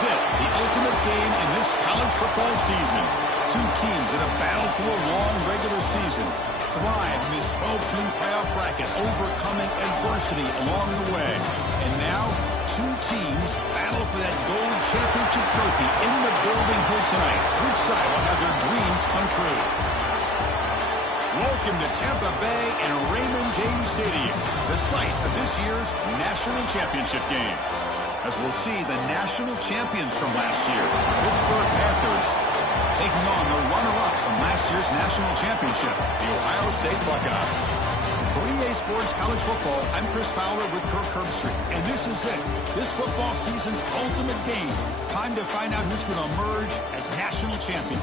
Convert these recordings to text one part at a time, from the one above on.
is it, the ultimate game in this college football season. Two teams that have battled through a long regular season, thrive in this 12-team playoff bracket, overcoming adversity along the way. And now, two teams battle for that gold championship trophy in the building here tonight. Which side will have their dreams come true? Welcome to Tampa Bay and Raymond James Stadium, the site of this year's national championship game. As we'll see the national champions from last year, Pittsburgh Panthers, taking on the runner-up from last year's national championship, the Ohio State Buckeyes. For EA Sports College Football, I'm Chris Fowler with Kirk Herbstreit, and this is it. This football season's ultimate game. Time to find out who's going to emerge as national champion.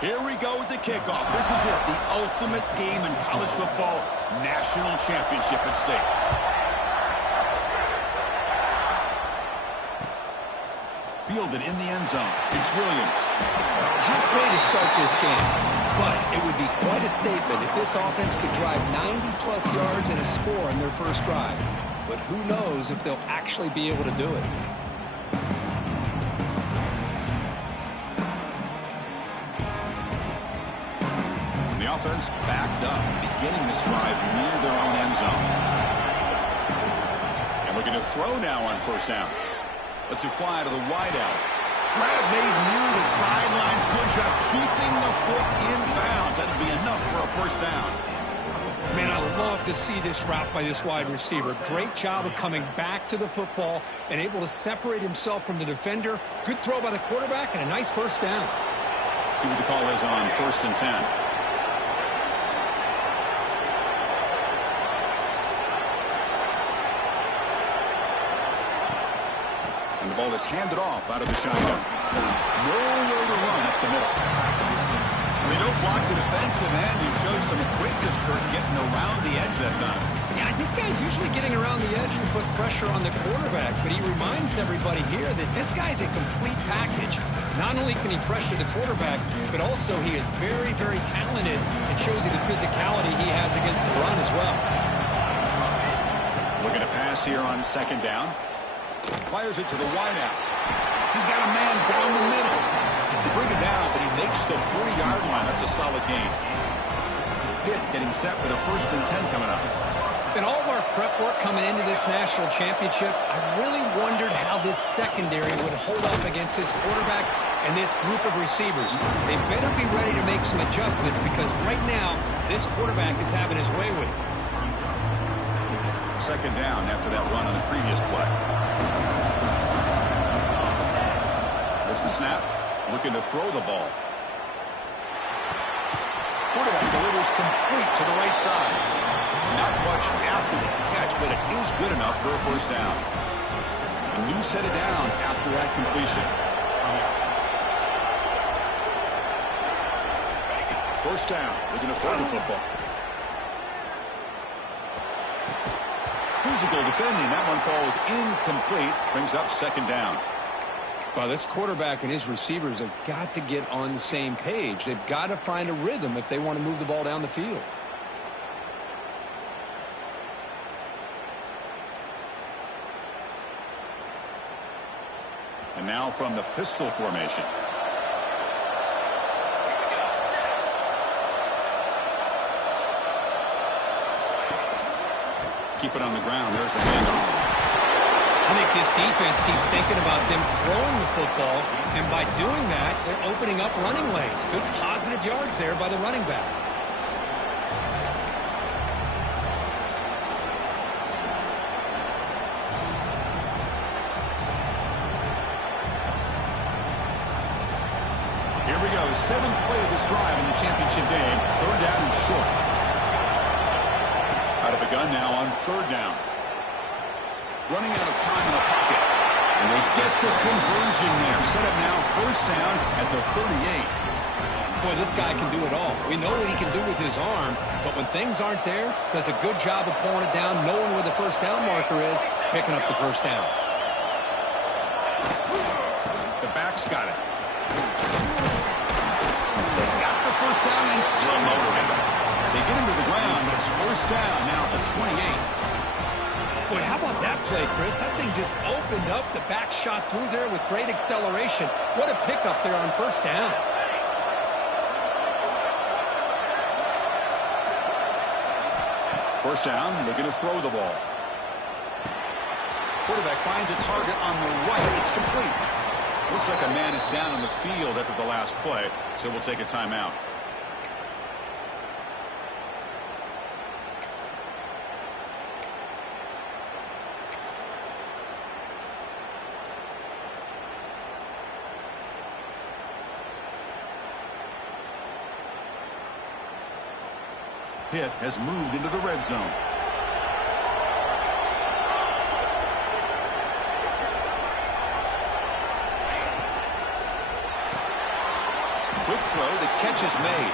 Here we go with the kickoff. This is it, the ultimate game in college football, national championship at stake. Fielded in the end zone. It's Williams. Tough way to start this game, but it would be quite a statement if this offense could drive 90-plus yards and a score in their first drive. But who knows if they'll actually be able to do it. Offense backed up, beginning this drive near their own end zone. And looking to throw now on first down. Let's it fly to the wideout. Grab made near the sidelines. Good job keeping the foot in bounds. That'd be enough for a first down. Man, I love to see this route by this wide receiver. Great job of coming back to the football and able to separate himself from the defender. Good throw by the quarterback and a nice first down. See what the call is on 1st and 10. And the ball is handed off out of the shotgun. Nowhere to run up the middle. They don't block the defensive end, who shows some quickness, Kurt, getting around the edge that time. Yeah, this guy's usually getting around the edge to put pressure on the quarterback, but he reminds everybody here that this guy's a complete package. Not only can he pressure the quarterback, but also he is very, very talented and shows you the physicality he has against the run as well. Looking to pass here on 2nd down. Fires it to the wideout. He's got a man down the middle. They bring it down, but he makes the 40-yard line. That's a solid gain. Pitt getting set for the 1st and 10 coming up. In all of our prep work coming into this national championship, I really wondered how this secondary would hold up against this quarterback and this group of receivers. They better be ready to make some adjustments because right now, this quarterback is having his way with it. 2nd down after that run on the previous play. There's the snap. Looking to throw the ball. Quarterback delivers complete to the right side. Not much after the catch, but it is good enough for a first down. A new set of downs after that completion. 1st down. Looking to throw the football. Physical defending. That one falls incomplete. Brings up 2nd down. Well, this quarterback and his receivers have got to get on the same page. They've got to find a rhythm if they want to move the ball down the field. And now from the pistol formation. Keep it on the ground. There's the handoff. I think this defense keeps thinking about them throwing the football, and by doing that, they're opening up running lanes. Good positive yards there by the running back. Here we go. 7th play of this drive in the championship game. 3rd down and short. Out of the gun now on 3rd down. Running out of time in the pocket. And they get the conversion there. Set up now 1st down at the 38. Boy, this guy can do it all. We know what he can do with his arm, but when things aren't there, does a good job of pulling it down, knowing where the first down marker is, picking up the first down. The back's got it. They've got the first down and still motoring. They get him to the ground, but it's first down now at the 28. Boy, how about that play, Chris? That thing just opened up. The back shot through there with great acceleration. What a pickup there on first down. First down, looking to throw the ball. Quarterback finds a target on the right. It's complete. Looks like a man is down on the field after the last play, so we'll take a timeout. Pitt has moved into the red zone. Quick throw, the catch is made.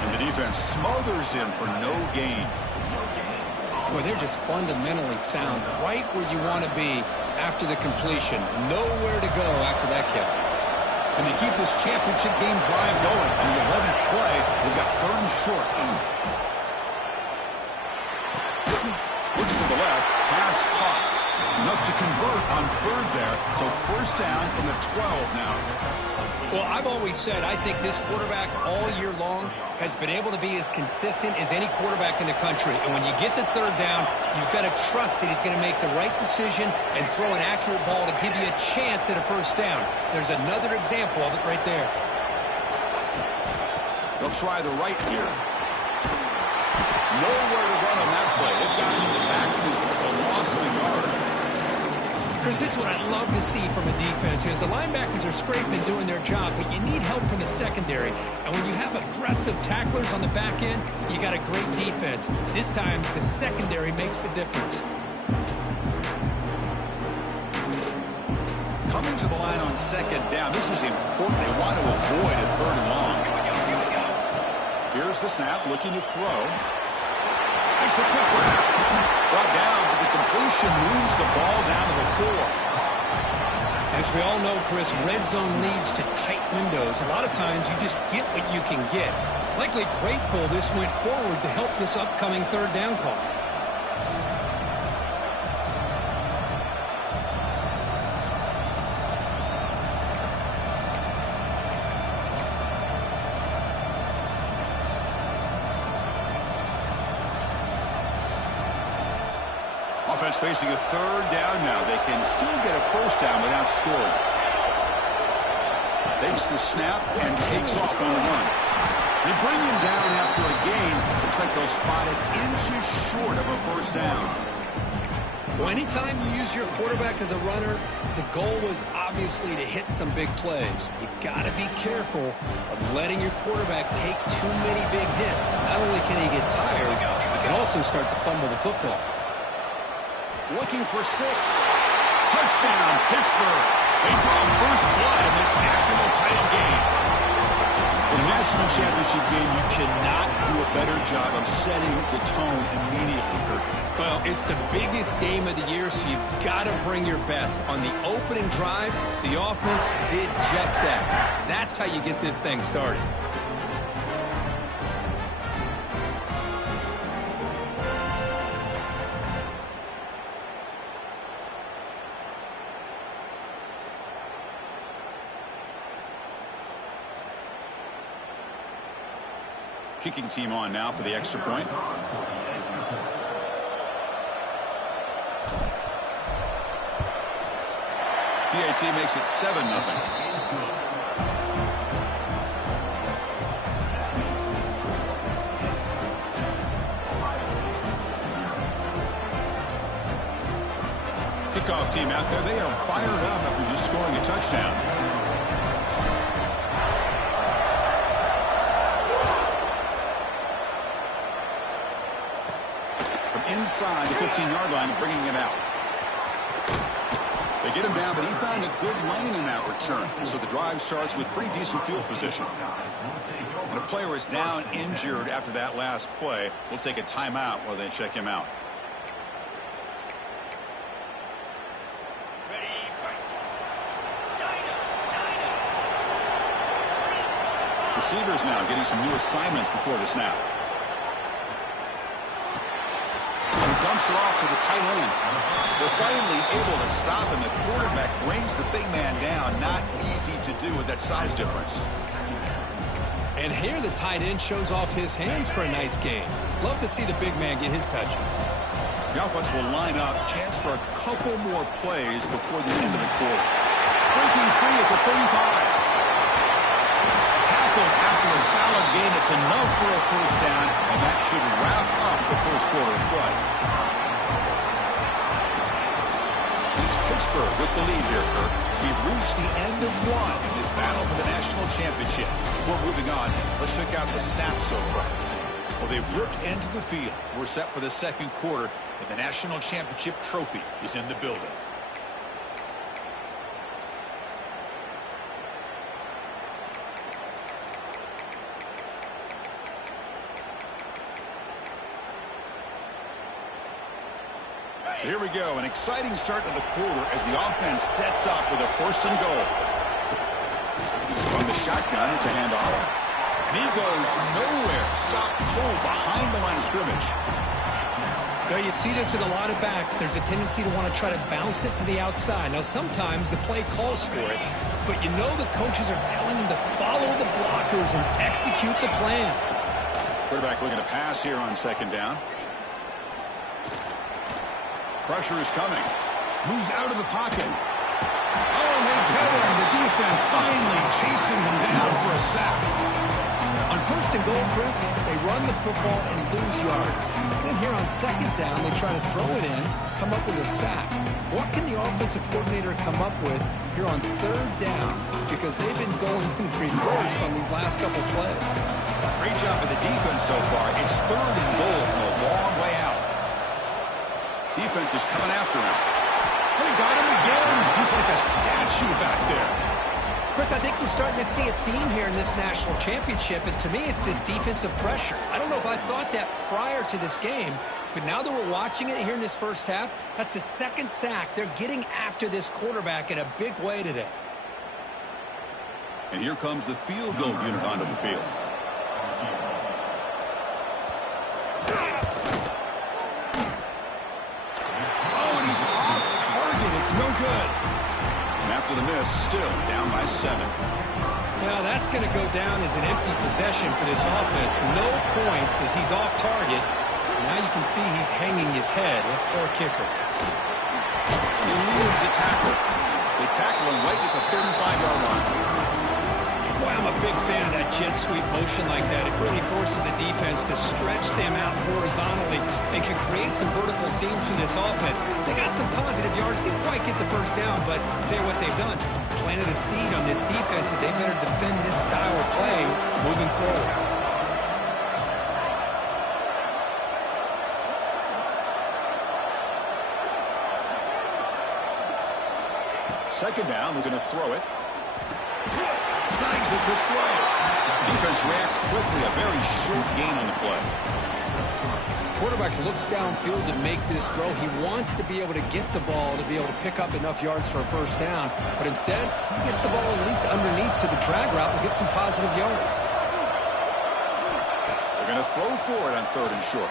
And the defense smothers him for no gain. Boy, they're just fundamentally sound, right where you want to be after the completion. Nowhere to go after that kick. And they keep this championship game drive going. On the 11th play, we've got 3rd and short. Looks to the left, pass caught. Enough to convert on 3rd there, so first down from the 12 now. Well, I've always said I think this quarterback all year long has been able to be as consistent as any quarterback in the country. And when you get to 3rd down, you've got to trust that he's going to make the right decision and throw an accurate ball to give you a chance at a first down. There's another example of it right there. They'll try the right here. Nowhere to run on that play. They've got him in the backfield. It's a loss of a yard. Chris, this is what I love to see from a defense is the linebackers are scraping and doing their job, but you need help from the secondary. And when you have aggressive tacklers on the back end, you got a great defense. This time, the secondary makes the difference. Coming to the line on 2nd down. This is important. They want to avoid a 3rd and long. Here's the snap, looking to throw. Makes a quick grab. Brought down, but the completion moves the ball down to the 4. As we all know, Chris, red zone leads to tight windows. A lot of times you just get what you can get. Likely grateful this went forward to help this upcoming 3rd down call. Offense facing a 3rd down now. They can still get a first down without scoring. Takes the snap and takes off on the run. They bring him down after a gain. Looks like they'll spot it inches short of a first down. Well, anytime you use your quarterback as a runner, the goal was obviously to hit some big plays. You got to be careful of letting your quarterback take too many big hits. Not only can he get tired, he can also start to fumble the football. Looking for 6. Touchdown, Pittsburgh. They draw first blood in this national title game. In a national championship game, you cannot do a better job of setting the tone immediately, Kirk. Well, it's the biggest game of the year, so you've got to bring your best. On the opening drive, the offense did just that. That's how you get this thing started. Kicking team on now for the extra point. PAT makes it 7-0. Kickoff team out there. They are fired up after just scoring a touchdown. Inside the 15-yard line and bringing it out. They They get him down, but he found a good lane in that return. So the drive starts with pretty decent field position. When a player is down injured after that last play, we'll take a timeout while they check him out. Receivers now getting some new assignments before the snap. He dumps it off to the tight end. They're finally able to stop him. The quarterback brings the big man down. Not easy to do with that size difference. And here the tight end shows off his hands for a nice gain. Love to see the big man get his touches. The offense will line up. Chance for a couple more plays before the end of the quarter. Breaking free at the 35. After a solid gain, it's enough for a first down, and that should wrap up the first quarter of play. It's Pittsburgh with the lead here, Kirk. We've reached the end of one in this battle for the national championship. Before moving on, let's check out the stats so far. Well, they've flipped into the field. We're set for the second quarter, and the national championship trophy is in the building. So here we go, an exciting start to the quarter as the offense sets up with a 1st and goal. From the shotgun, it's a handoff. And he goes nowhere. Stopped cold behind the line of scrimmage. Now, you see this with a lot of backs. There's a tendency to want to try to bounce it to the outside. Now, sometimes the play calls for it, but you know the coaches are telling them to follow the blockers and execute the plan. Quarterback looking to pass here on 2nd down. Pressure is coming. Moves out of the pocket. Oh, they get him. The defense finally chasing him down for a sack. On 1st and goal, Chris, they run the football and lose yards. Then here on 2nd down, they try to throw it in, come up with a sack. What can the offensive coordinator come up with here on 3rd down? Because they've been going in reverse on these last couple plays. Great job of the defense so far. It's 3rd and goal from a long way out. Defense is coming after him. They got him again. He's like a statue back there. Chris, I think we're starting to see a theme here in this national championship, and to me, it's this defensive pressure. I don't know if I thought that prior to this game, but now that we're watching it here in this first half, that's the 2nd sack. They're getting after this quarterback in a big way today. And here comes the field goal unit onto the field. It's no good. And after the miss, still down by 7. Now that's going to go down as an empty possession for this offense. No points as he's off target. Now you can see he's hanging his head. That poor kicker. He leads the tackle. They tackle him right at the 35-yard line. Boy, I'm a big fan of that jet sweep motion like that. It really forces a defense to stretch them out horizontally and can create some vertical seams for this offense. They got some positive yards. Didn't quite get the first down, but I'll tell you what they've done. Planted a seed on this defense that they better defend this style of play moving forward. Second down, we're going to throw it. Snags the quick throw. Defense reacts quickly. A very short gain on the play. Quarterback looks downfield to make this throw. He wants to be able to get the ball to be able to pick up enough yards for a first down. But instead, he gets the ball at least underneath to the drag route and get some positive yards. They're going to throw for it on 3rd and short.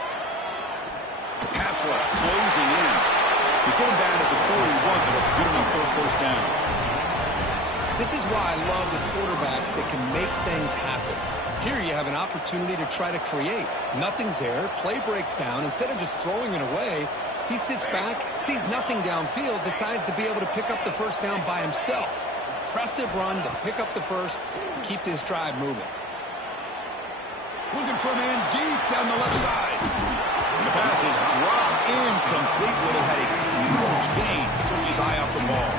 The pass rush closing in. They get him down at the 41, but it's good enough for a first down. This is why I love the quarterbacks that can make things happen. Here you have an opportunity to try to create. Nothing's there. Play breaks down. Instead of just throwing it away, he sits back, sees nothing downfield, decides to be able to pick up the first down by himself. Impressive run to pick up the first, keep this drive moving. Looking for a man deep down the left side. And the pass is dropped incomplete. Would have had a huge gain. Took his eye off the ball.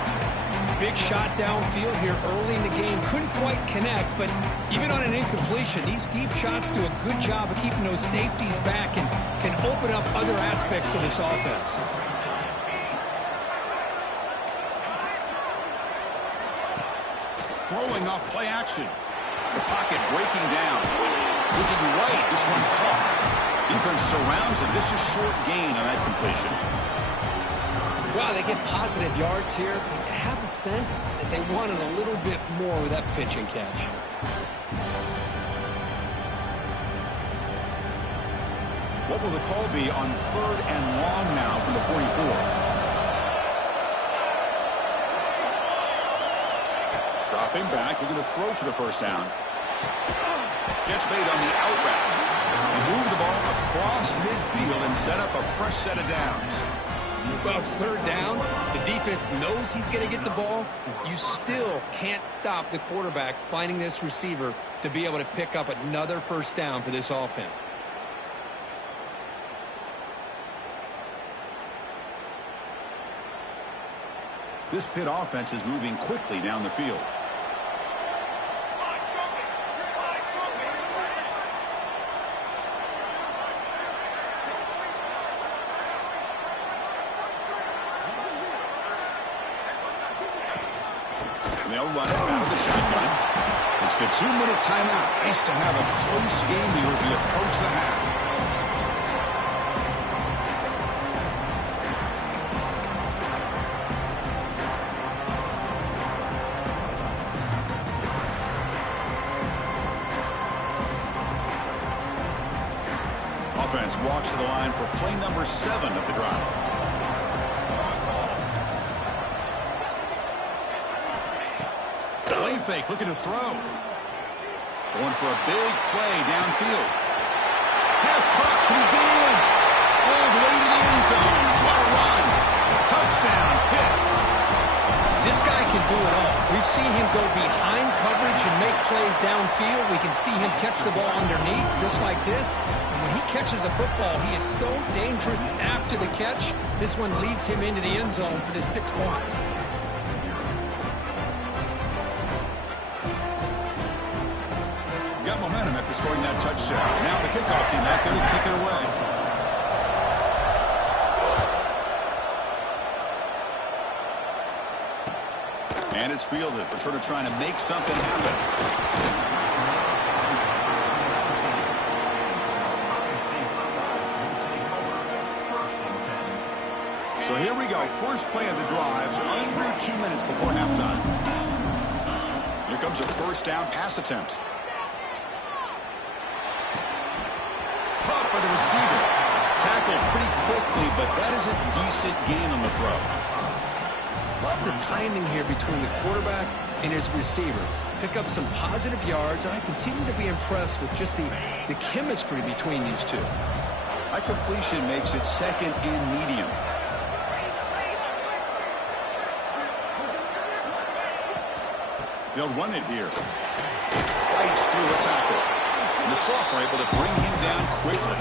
Big shot downfield here early in the game. Couldn't quite connect, but even on an incompletion, these deep shots do a good job of keeping those safeties back and can open up other aspects of this offense. throwing off play action. The pocket breaking down. Looking right, this one caught. Defense surrounds him. Just a short gain on that completion. Wow, they get positive yards here. I have a sense that they wanted a little bit more with that pitch and catch. What will the call be on 3rd and long now from the 44? Dropping back, looking to throw for the first down. Catch made on the out route. They move the ball across midfield and set up a fresh set of downs. Well, it's 3rd down. The defense knows he's going to get the ball. You still can't stop the quarterback finding this receiver to be able to pick up another first down for this offense. This Pitt offense is moving quickly down the field. They'll run it out of the shotgun. It's the 2-minute timeout. Nice to have a close game here as we approach the half. Offense walks to the line for play number 7 of the drive. Play fake, looking to throw. Going for a big play downfield. Pass caught, can he get in? All the way to the end zone. What a run. Touchdown, Pitt. This guy can do it all. We've seen him go behind coverage and make plays downfield. We can see him catch the ball underneath, just like this. And when he catches a football, he is so dangerous after the catch. This one leads him into the end zone for the 6 points. Got momentum after scoring that touchdown. Now the kickoff team out there to kick it away. And it's fielded. Returner trying to make something happen. So here we go. First play of the drive. Under 2 minutes before halftime. Here comes a first down pass attempt. Caught by the receiver. Tackled pretty quickly, but that is a decent gain on the throw. Love the timing here between the quarterback and his receiver. Pick up some positive yards, and I continue to be impressed with just the chemistry between these two. That completion makes it 2nd and medium. They'll run it here. Fights through a tackle. And the Soft are able to bring him down quickly.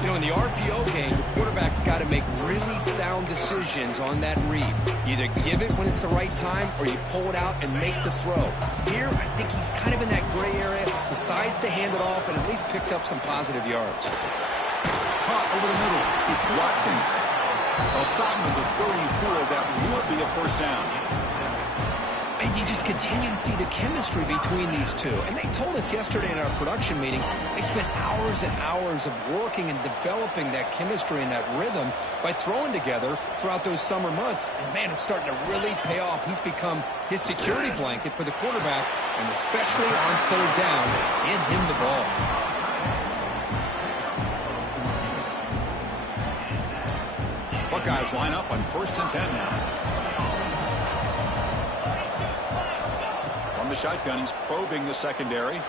You know, in the RPO game, the quarterback's got to make really sound decisions on that read. Either give it when it's the right time, or you pull it out and make the throw. Here, I think he's kind of in that gray area, decides to hand it off, and at least picked up some positive yards. Caught over the middle. It's Watkins. They'll stop him at the 34. That will be a first down. And you just continue to see the chemistry between these two. And they told us yesterday in our production meeting, they spent hours and hours of working and developing that chemistry and that rhythm by throwing together throughout those summer months. And, man, it's starting to really pay off. He's become his security blanket for the quarterback, and especially on 3rd down, give him the ball. Buckeyes line up on 1st and 10 now. The shotgun, he's probing the secondary. And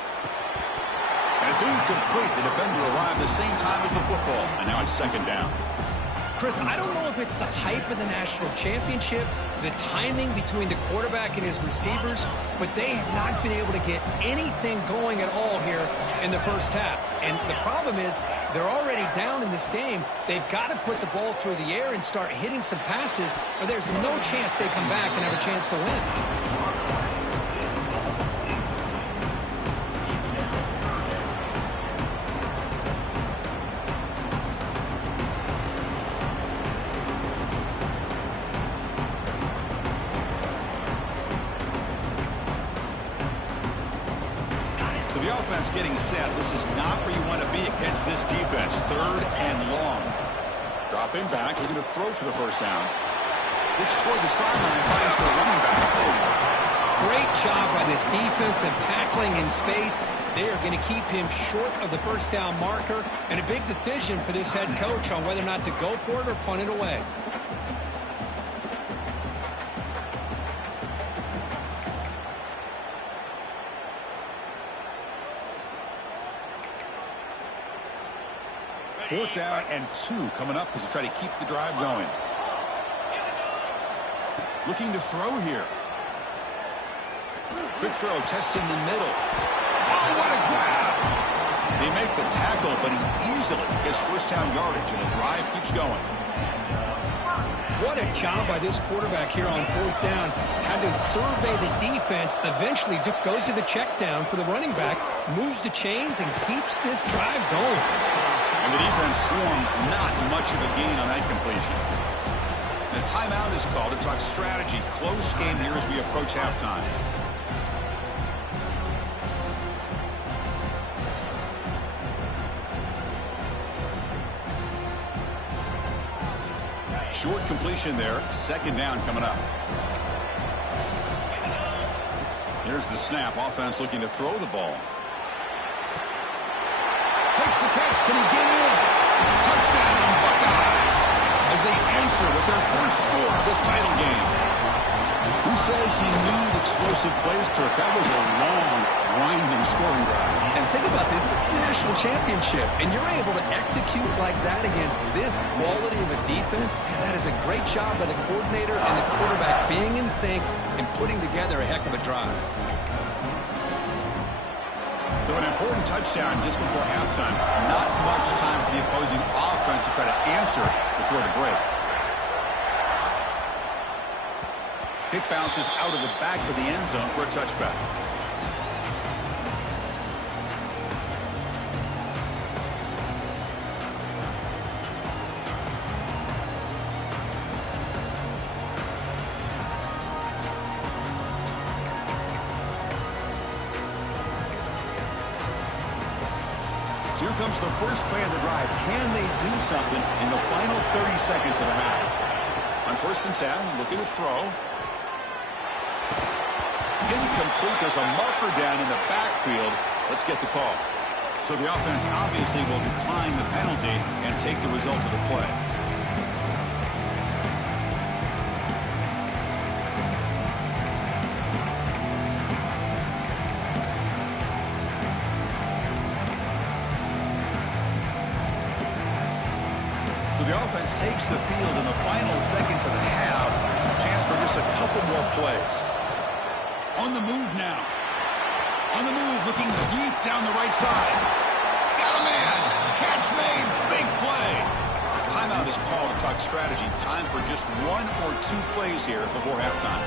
it's incomplete. The defender arrived the same time as the football. And now it's 2nd down. Chris, I don't know if it's the hype of the national championship, the timing between the quarterback and his receivers, but they have not been able to get anything going at all here in the first half. And the problem is they're already down in this game. They've got to put the ball through the air and start hitting some passes, or there's no chance they come back and have a chance to win. The offense getting set. This is not where you want to be against this defense. 3rd and long. Dropping back, looking to throw for the first down. Looks toward the sideline, finds the running back. Great job by this defensive tackling in space. They are going to keep him short of the first down marker, and a big decision for this head coach on whether or not to go for it or punt it away. Fourth down and 2 coming up as they try to keep the drive going. Looking to throw here. Quick throw, testing the middle. Oh, what a grab! They make the tackle, but he easily gets first down yardage, and the drive keeps going. What a job by this quarterback here on 4th down. Had to survey the defense, eventually just goes to the check down for the running back, moves the chains, and keeps this drive going. And the defense swarms, not much of a gain on that completion. And a timeout is called to talk strategy. Close game here as we approach halftime. Short completion there. 2nd down coming up. Here's the snap. Offense looking to throw the ball. Makes the catch. Can he get in? Touchdown, Buckeyes, as they answer with their first score of this title game. Who says you need explosive plays, Kirk? That was a long, grinding scoring drive. And think about this. This is the national championship, and you're able to execute like that against this quality of a defense, and that is a great job by the coordinator and the quarterback being in sync and putting together a heck of a drive. So an important touchdown just before halftime. Not much time for the opposing offense to try to answer before the break. Kick bounces out of the back of the end zone for a touchback. Here comes the first play of the drive. Can they do something in the final 30 seconds of the half? On 1st and 10, looking to throw. Incomplete. There's a marker down in the backfield. Let's get the call. So the offense obviously will decline the penalty and take the result of the play. So the offense takes the field in the final seconds of the half. Chance for just a couple more plays. On the move now. On the move, looking deep down the right side. Got a man. Catch made. Big play. Timeout is called to talk strategy. Time for just 1 or 2 plays here before halftime.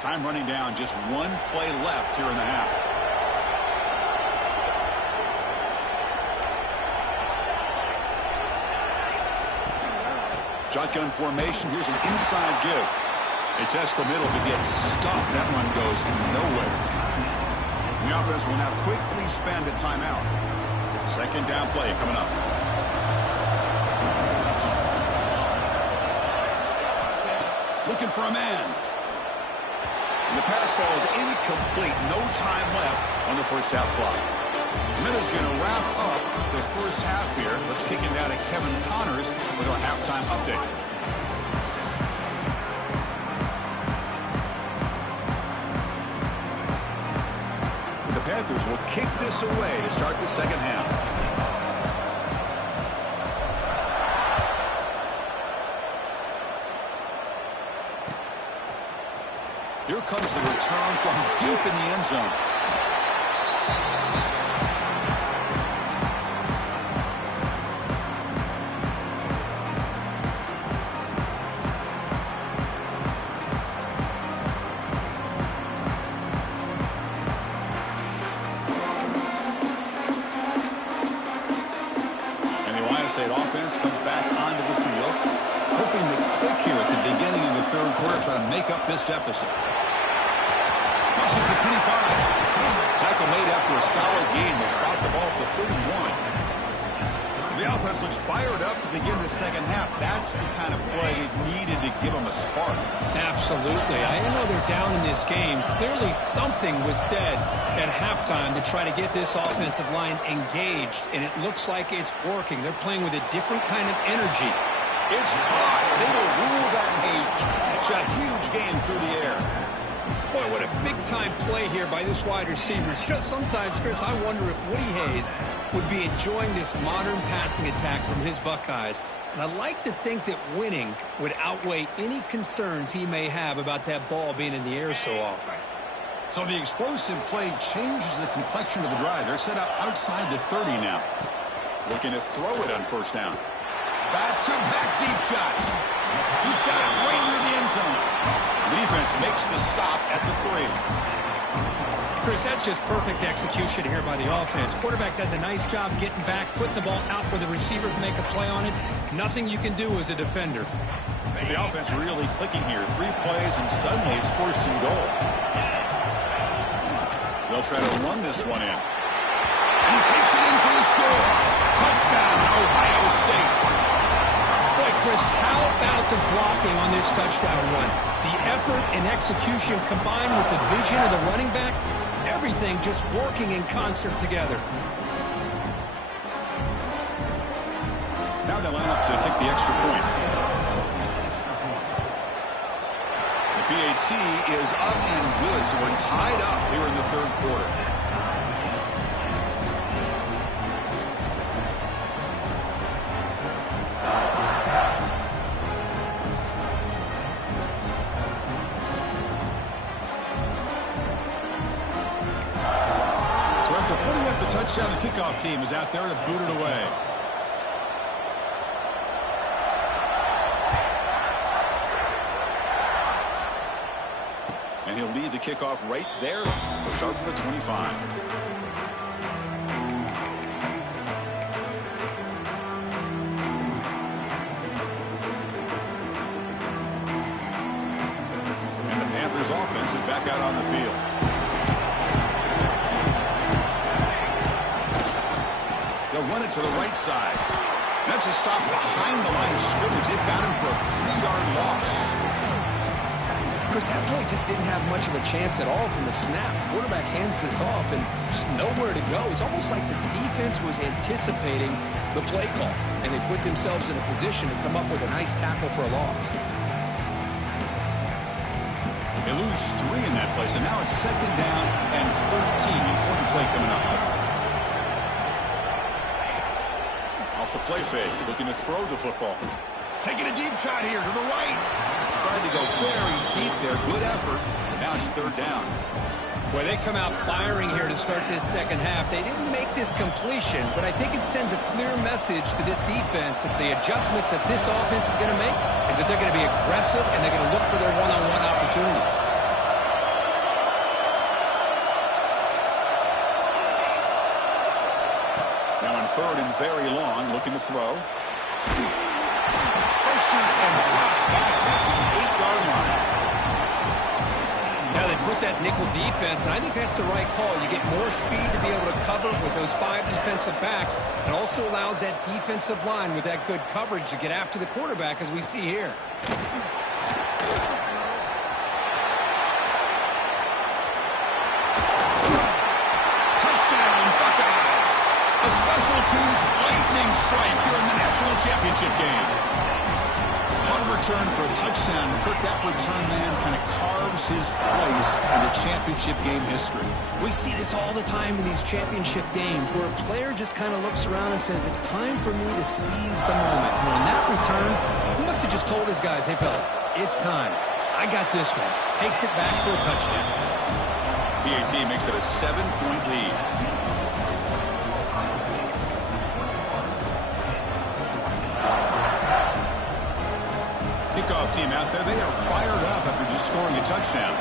Time running down. Just 1 play left here in the half. Shotgun formation. Here's an inside give. They test the middle, but gets stopped. That one goes nowhere. The offense will now quickly spend a timeout. 2nd down play coming up. Looking for a man. And the pass falls incomplete. No time left on the first half clock. Minutes going to wrap up the first half here. Let's kick it down to Kevin Connors with our halftime update. The Panthers will kick this away to start the second half. Here comes the return from deep in the end zone. Offense comes back onto the field, hoping to click here at the beginning of the 3rd elsewhere to try to make up this deficit. Crosses the 25. Tackle made after a solid gain will spot the ball for 31. The offense looks fired up to begin the second half. That's the kind of play they've needed to give them a spark. Absolutely. I know they're down in this game. Clearly something was said at halftime to try to get this offensive line engaged, and it looks like it's working. They're playing with a different kind of energy. It's caught. They will rule that a catch. A huge gain through the air. Boy, what a big-time play here by this wide receiver. You know, sometimes, Chris, I wonder if Woody Hayes would be enjoying this modern passing attack from his Buckeyes. And I like to think that winning would outweigh any concerns he may have about that ball being in the air so often. So the explosive play changes the complexion of the drive. They're set up outside the 30 now. Looking to throw it on first down. Back-to-back deep shots. He's got it right near the end zone. The defense makes the stop at the 3. Chris, that's just perfect execution here by the offense. Quarterback does a nice job getting back, putting the ball out where the receiver can make a play on it. Nothing you can do as a defender. So the offense really clicking here. 3 plays, and suddenly it's 4th and goal. They'll try to run this one in. And he takes it in for the score. Touchdown, Ohio State. Boy, Chris, how about the blocking on this touchdown run? The effort and execution combined with the vision of the running back, everything just working in concert together. Now they line up to kick the extra point. The PAT is up and good, so we're tied up here in the 3rd quarter. Touchdown, the kickoff team is out there to boot it away. And he'll lead the kickoff right there. We'll start from the 25. And the Panthers offense is back out on the field. They'll run it to the right side. That's a stop behind the line of scrimmage. They've got him for a 3-yard loss. Chris, that play just didn't have much of a chance at all from the snap. Quarterback hands this off and just nowhere to go. It's almost like the defense was anticipating the play call, and they put themselves in a position to come up with a nice tackle for a loss. They lose 3 in that play, so now it's 2nd down and 13. Important play coming up. The play fake, looking to throw the football. Taking a deep shot here to the right. Trying to go very deep there. Good effort. Now it's 3rd down. Boy, they come out firing here to start this second half. They didn't make this completion, but I think it sends a clear message to this defense that the adjustments that this offense is going to make is that they're going to be aggressive and they're going to look for their one-on-one opportunities. Now in 3rd and very long, looking to throw. Pressure and drop back at the 8-yard line. Now they put that nickel defense, and I think that's the right call. You get more speed to be able to cover with those 5 defensive backs, and also allows that defensive line with that good coverage to get after the quarterback, as we see here. Special teams lightning strike here in the national championship game. Punt return for a touchdown. Kirk, that return man kind of carves his place in the championship game history. We see this all the time in these championship games where a player just kind of looks around and says, it's time for me to seize the moment. And on that return, he must have just told his guys, hey, fellas, it's time. I got this one. Takes it back for a touchdown. PAT makes it a 7-point lead. Kickoff team out there, they are fired up after just scoring a touchdown.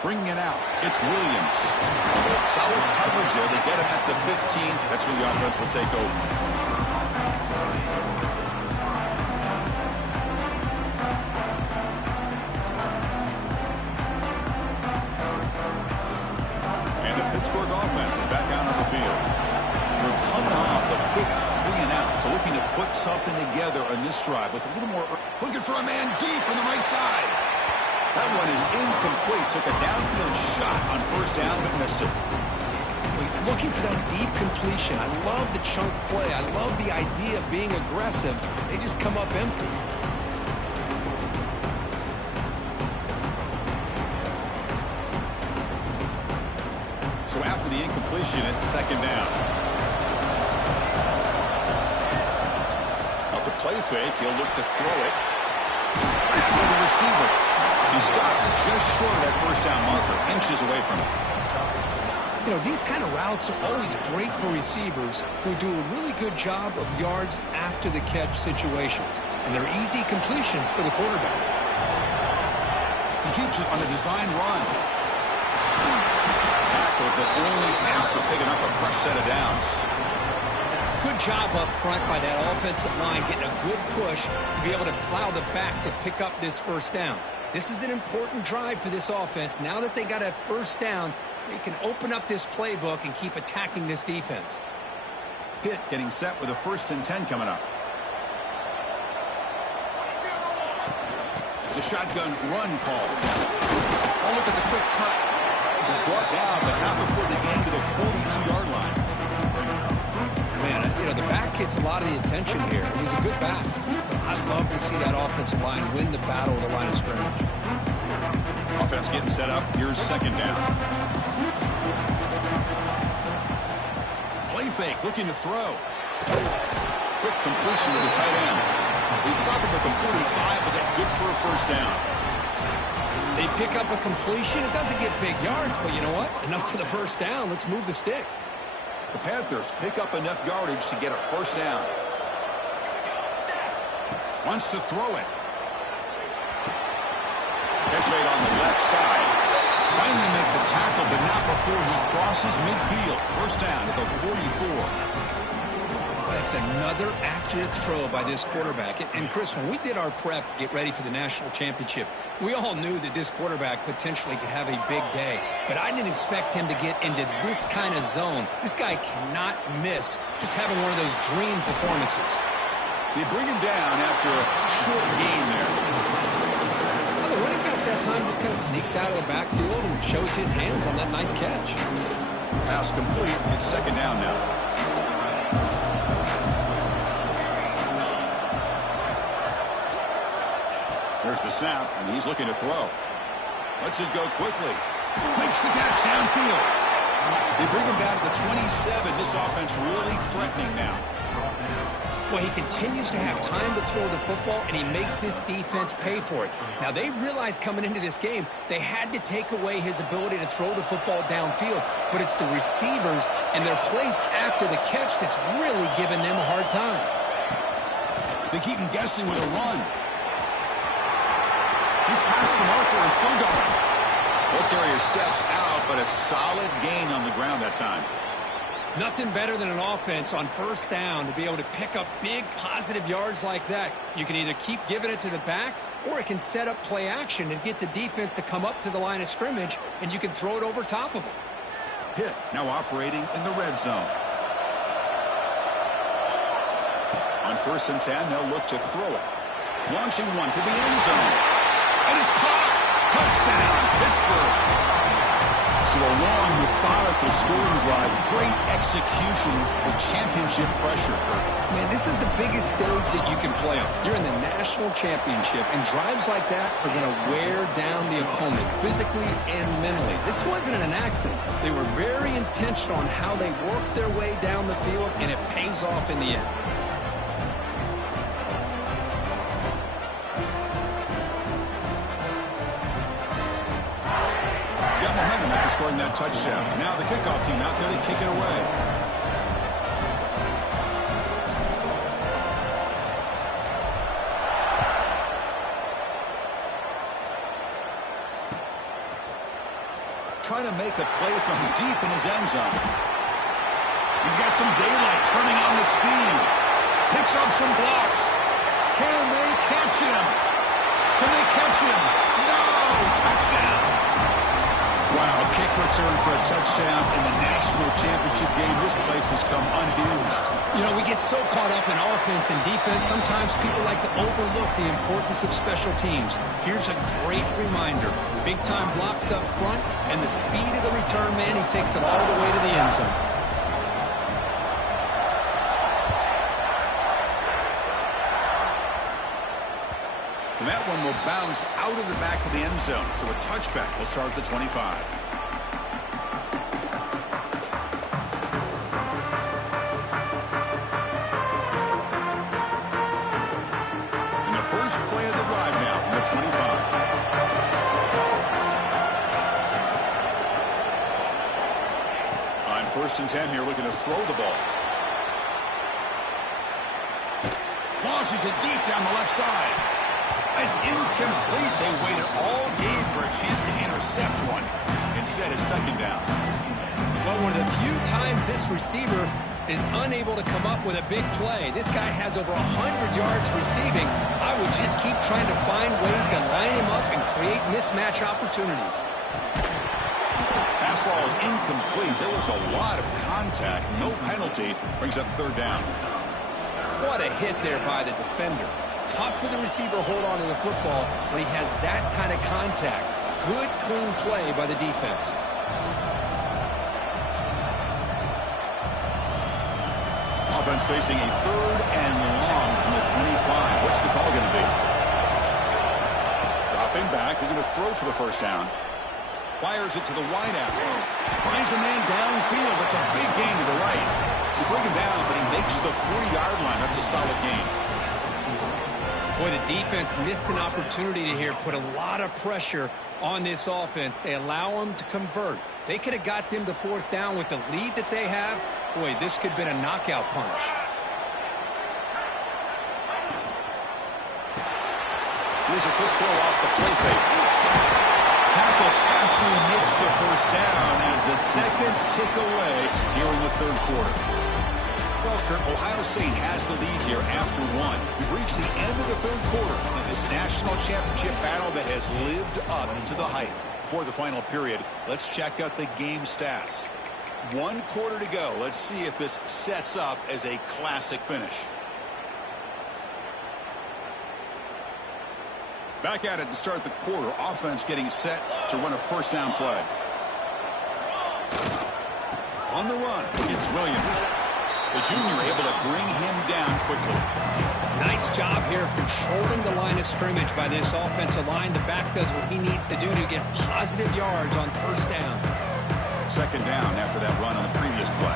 Bringing it out, it's Williams. Solid coverage there, they get him at the 15. That's where the offense will take over. And the Pittsburgh offense is back out on the field. We're coming off a quick 3 and out, so looking to put something together on this drive with a little more. Looking for a man deep on the right side. That one is incomplete. Took a downfield shot on first down, but missed it. He's looking for that deep completion. I love the chunk play. I love the idea of being aggressive. They just come up empty. So after the incompletion, it's second down. Off the play fake, he'll look to throw it. After the receiver. He stopped just short of that first down marker, inches away from it. You know, these kind of routes are always great for receivers who do a really good job of yards after the catch situations. And they're easy completions for the quarterback. He keeps it on a design run. Tackled, but only after picking up a fresh set of downs. Good job up front by that offensive line, getting a good push to be able to allow the back to pick up this first down. This is an important drive for this offense. Now that they got a first down, they can open up this playbook and keep attacking this defense. Pitt getting set with a 1st and 10 coming up. It's a shotgun run call. Oh, look at the quick cut. He's brought down, but not before they gain to the 42-yard line. Man, you know, the back gets a lot of the attention here. He's a good back. I'd love to see that offensive line win the battle of the line of scrimmage. Offense getting set up. Here's second down. Play fake, looking to throw. Quick completion to the tight end. He's stopping at the 45, but that's good for a first down. They pick up a completion. It doesn't get big yards, but you know what? Enough for the first down. Let's move the sticks. The Panthers pick up enough yardage to get a first down. Wants to throw it. Catch made on the left side. Finally make the tackle, but not before he crosses midfield. First down at the 44. That's another accurate throw by this quarterback. And Chris, when we did our prep to get ready for the national championship, we all knew that this quarterback potentially could have a big day. But I didn't expect him to get into this kind of zone. This guy cannot miss just having one of those dream performances. They bring him down after a short game there. Well, the running back that time just kind of sneaks out of the backfield and shows his hands on that nice catch. Pass complete. It's second down now. There's the snap, and he's looking to throw. Lets it go quickly. Makes the catch downfield. They bring him down to the 27. This offense really threatening now. Well, he continues to have time to throw the football, and he makes his defense pay for it. Now, they realized coming into this game, they had to take away his ability to throw the football downfield, but it's the receivers and their plays after the catch that's really giving them a hard time. They keep him guessing with a run. He's past the marker and still going. Ball carrier steps out, but a solid gain on the ground that time. Nothing better than an offense on first down to be able to pick up big positive yards like that. You can either keep giving it to the back, or it can set up play action and get the defense to come up to the line of scrimmage, and you can throw it over top of them. Pitt now operating in the red zone. On 1st and 10, they'll look to throw it. Launching one to the end zone. And it's caught. Touchdown, Pittsburgh. So a long, methodical scoring drive. Great execution with championship pressure. Man, this is the biggest stage that you can play on. You're in the national championship, and drives like that are going to wear down the opponent physically and mentally. This wasn't an accident. They were very intentional on how they worked their way down the field, and it pays off in the end. Scoring that touchdown. Now the kickoff team out there to kick it away. Trying to make a play from deep in his end zone. some daylight, turning on the speed. Picks up some blocks. Can they catch him? Can they catch him? No! Touchdown! Wow, kick return for a touchdown in the national championship game. This place has come unhinged. You know, we get so caught up in offense and defense, sometimes people like to overlook the importance of special teams. Here's a great reminder. Big-time blocks up front, and the speed of the return man, he takes it all the way to the end zone. And that one will bounce out of the back of the end zone. So a touchback will start at the 25. And the first play of the drive now from the 25. On 1st and 10 here, looking to throw the ball. Launches it deep down the left side. It's incomplete. They waited all game for a chance to intercept one. Instead, it's 2nd down. Well, one of the few times this receiver is unable to come up with a big play. This guy has over 100 yards receiving. I would just keep trying to find ways to line him up and create mismatch opportunities. Pass ball is incomplete. There was a lot of contact. No penalty. Brings up 3rd down. What a hit there by the defender. Tough for the receiver to hold on to the football when he has that kind of contact. Good, clean play by the defense. Offense facing a 3rd and long from the 25. What's the call going to be? Dropping back. They're going to throw for the 1st down. Fires it to the wideout. Finds a man downfield. That's a big gain to the right. You bring him down, but he makes the 40-yard line. That's a solid gain. Boy, the defense missed an opportunity to here, put a lot of pressure on this offense. They allow them to convert. They could have got them to 4th down with the lead that they have. Boy, this could have been a knockout punch. Here's a quick throw off the play fake. Tackled after he makes the 1st down as the seconds tick away here in the 3rd quarter. Well, Kurt, Ohio State has the lead here after 1. We've reached the end of the 3rd quarter in this national championship battle that has lived up to the hype. For the final period, let's check out the game stats. 1 quarter to go. Let's see if this sets up as a classic finish. Back at it to start the quarter. Offense getting set to run a 1st down play. On the run, it's Williams. The junior able to bring him down quickly. Nice job here of controlling the line of scrimmage by this offensive line. The back does what he needs to do to get positive yards on 1st down. 2nd down after that run on the previous play.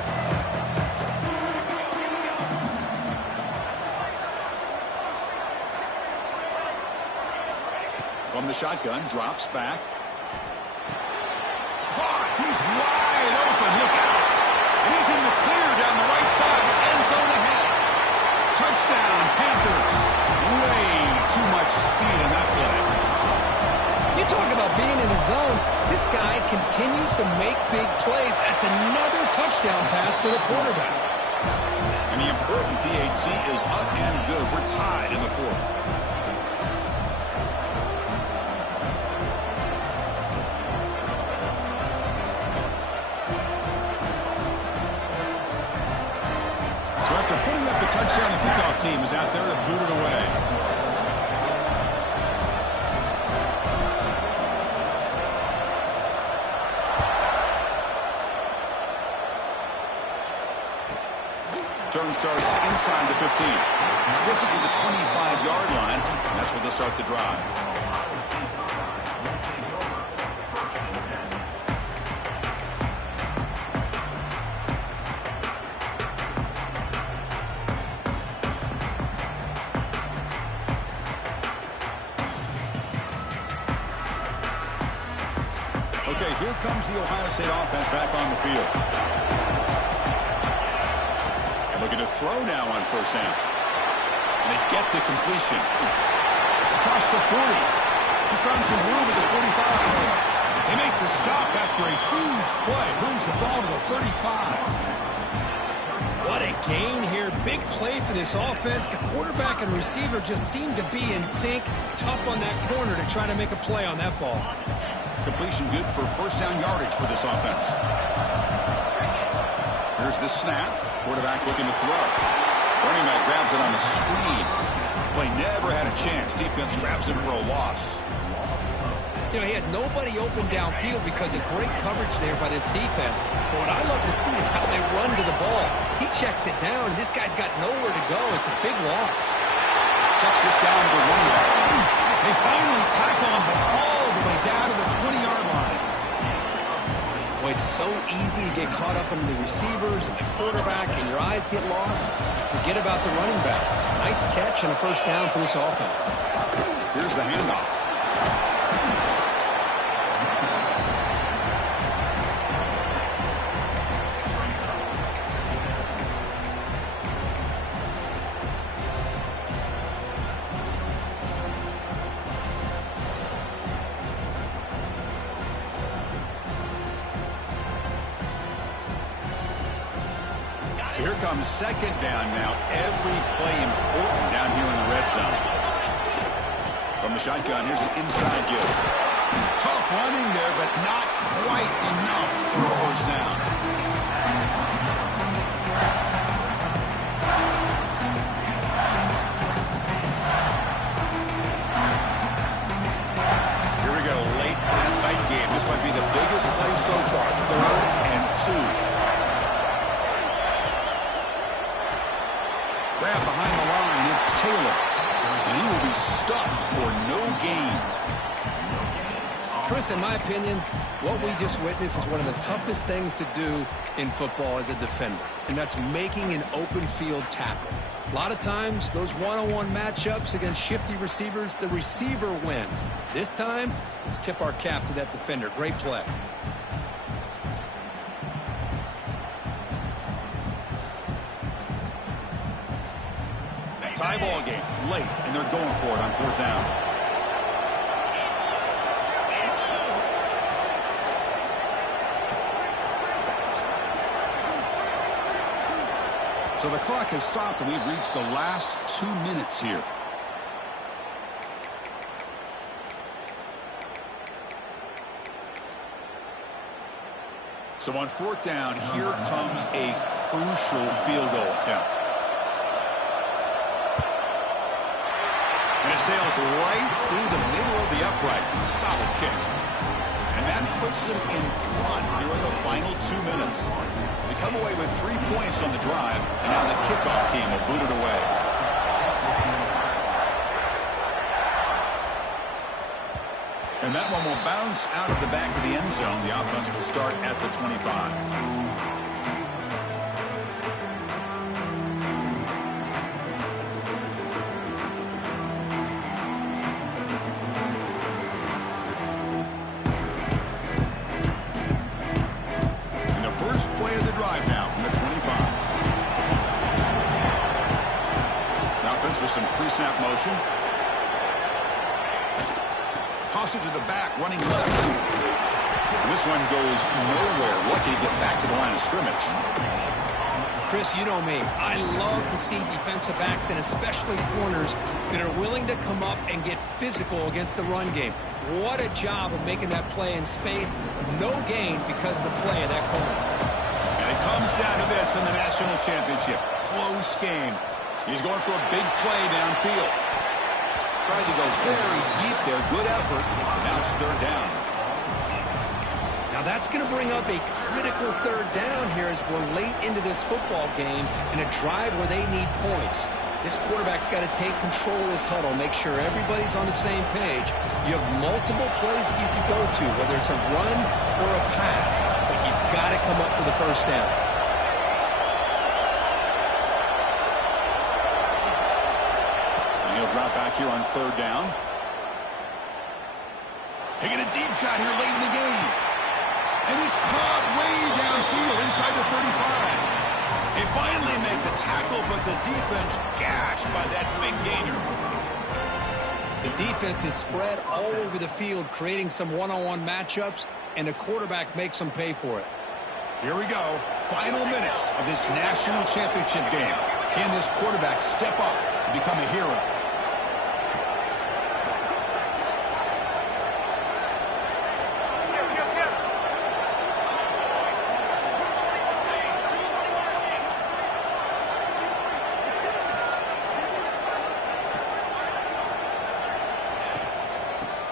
From the shotgun, drops back. Caught! He's wide open. Look out! And he's in the clear down the right side. End zone ahead. Touchdown, Panthers. Way too much speed in that play. You talk about being in the zone. This guy continues to make big plays. That's another touchdown pass for the quarterback. And the important PAT is up and good. We're tied in the 4th. Touchdown, the kickoff team is out there to boot it away. Turn starts inside the 15. Gets it to the 25-yard line, and that's where they'll start the drive. Okay, here comes the Ohio State offense back on the field. And looking to throw now on 1st down. And they get the completion. Across the 40. He's found some room at the 45. They make the stop after a huge play. Moves the ball to the 35. Big play for this offense. The quarterback and receiver just seem to be in sync. Tough on that corner to try to make a play on that ball. Completion good for first down yardage for this offense. Here's the snap. Quarterback looking to throw. Running back grabs it on the screen. Play never had a chance. Defense grabs him for a loss. You know, he had nobody open downfield because of great coverage there by this defense. But what I love to see is how they run to the ball. He checks it down, and this guy's got nowhere to go. It's a big loss. Checks this down to the running back. They finally tackle him, but all the way down to the 20-yard line. Well, it's so easy to get caught up in the receivers and the quarterback, and your eyes get lost. You forget about the running back. Nice catch and a first down for this offense. Here's the handoff. So here comes second down now. Every play important down here in the red zone. From the shotgun, here's an inside give. Tough running there, but not quite enough for a first down. Here we go, late in a tight game. This might be the biggest play so far. 3rd and 2. Grab behind the line, it's Taylor. And he will be stuffed for no gain. Chris, in my opinion, what we just witnessed is one of the toughest things to do in football as a defender, and that's making an open field tackle. A lot of times, those one-on-one matchups against shifty receivers, the receiver wins. This time, let's tip our cap to that defender. Great play. Tie ball game, late, and they're going for it on 4th down. So the clock has stopped, and we've reached the last 2 minutes here. So on 4th down, here comes a crucial field goal attempt. And it sails right through the middle of the uprights. Solid kick. And that puts them in front during the final 2 minutes. They come away with 3 points on the drive, and now the kickoff team will boot it away. And that one will bounce out of the back of the end zone. The offense will start at the 25. Play of the drive now from the 25. The offense with some pre-snap motion. Toss it to the back, running left. And this one goes nowhere. Lucky to get back to the line of scrimmage. Chris, you know me. I love to see defensive backs and especially corners that are willing to come up and get physical against the run game. What a job of making that play in space. No gain because of the play of that corner. And it comes down to this in the national championship. Close game. He's going for a big play downfield. Tried to go very deep there. Good effort. Now it's 3rd down. Now that's going to bring up a critical 3rd down here as we're late into this football game in a drive where they need points. This quarterback's got to take control of this huddle, make sure everybody's on the same page. You have multiple plays that you could go to, whether it's a run or a pass, but you've got to come up with a first down. And he'll drop back here on 3rd down. Taking a deep shot here late in the game. And it's caught way downfield inside the 35. They finally make the tackle, but the defense gashed by that big gainer. The defense is spread all over the field, creating some one-on-one matchups, and the quarterback makes them pay for it. Here we go. Final minutes of this national championship game. Can this quarterback step up and become a hero?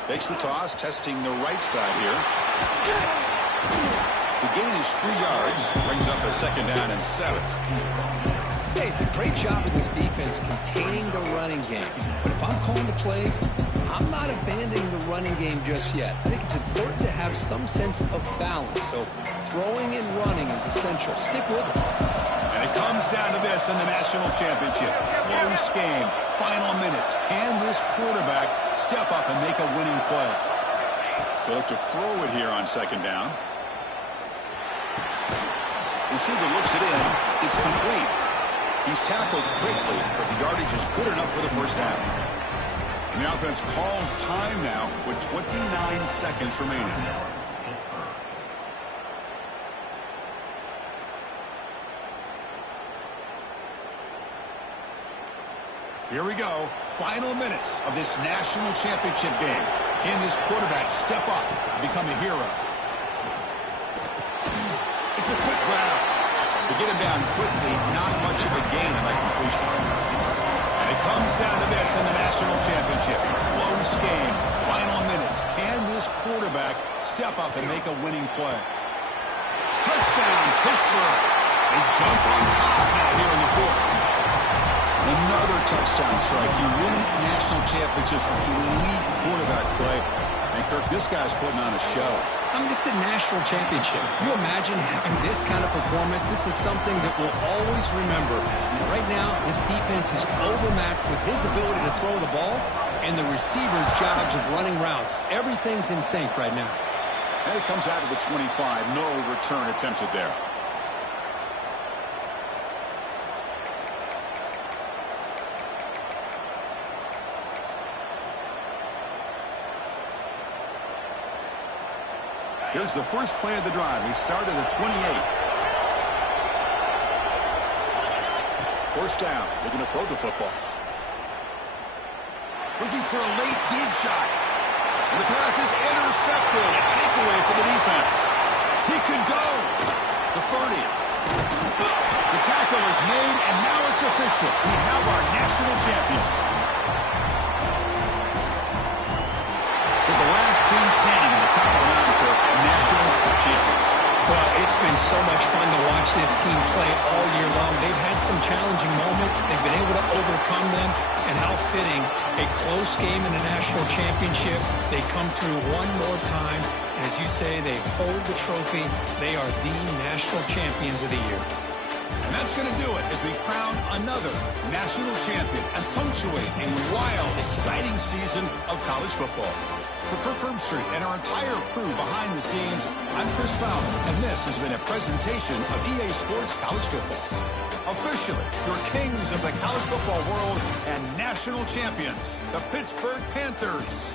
Takes the toss, testing the right side here. The gain is 3 yards, brings up a 2nd down and 7. Hey, it's a great job of this defense containing the running game. But if I'm calling the plays, I'm not abandoning the running game just yet. I think it's important to have some sense of balance. So throwing and running is essential. Stick with it. And it comes down to this in the national championship. Close game, final minutes. Can this quarterback step up and make a winning play? They look to throw it here on 2nd down. Receiver looks it in. It's complete. He's tackled quickly, but the yardage is good enough for the 1st down. And the offense calls time now with 29 seconds remaining. Here we go. Final minutes of this national championship game. Can this quarterback step up and become a hero? It's a quick route. To get him down quickly, not much of a gain on that completion. And it comes down to this in the national championship. Close game. Final minutes. Can this quarterback step up and make a winning play? Touchdown, Pittsburgh. They jump on top now here in the 4th. Another touchdown strike. You win national championships with elite quarterback play. And, Kirk, this guy's putting on a show. I mean, this is a national championship. You imagine having this kind of performance? This is something that we'll always remember. Right now, this defense is overmatched with his ability to throw the ball and the receivers' jobs of running routes. Everything's in sync right now. And it comes out of the 25. No return attempted there. Here's the first play of the drive. He started at 28. 1st down. Looking to throw the football. Looking for a late deep shot. And the pass is intercepted. A takeaway for the defense. He could go. The 30. The tackle is made, and now it's official. We have our national champions. With the last team standing on the top of the mountain for national champions. Well, it's been so much fun to watch this team play all year long. They've had some challenging moments. They've been able to overcome them. And how fitting, a close game in a national championship. They come through one more time. As you say, they hold the trophy. They are the national champions of the year. And that's going to do it as we crown another national champion and punctuate a wild, exciting season of college football. For Kirk Herbstreit and our entire crew behind the scenes, I'm Chris Fowler, and this has been a presentation of EA Sports College Football. Officially, your kings of the college football world and national champions, the Pittsburgh Panthers.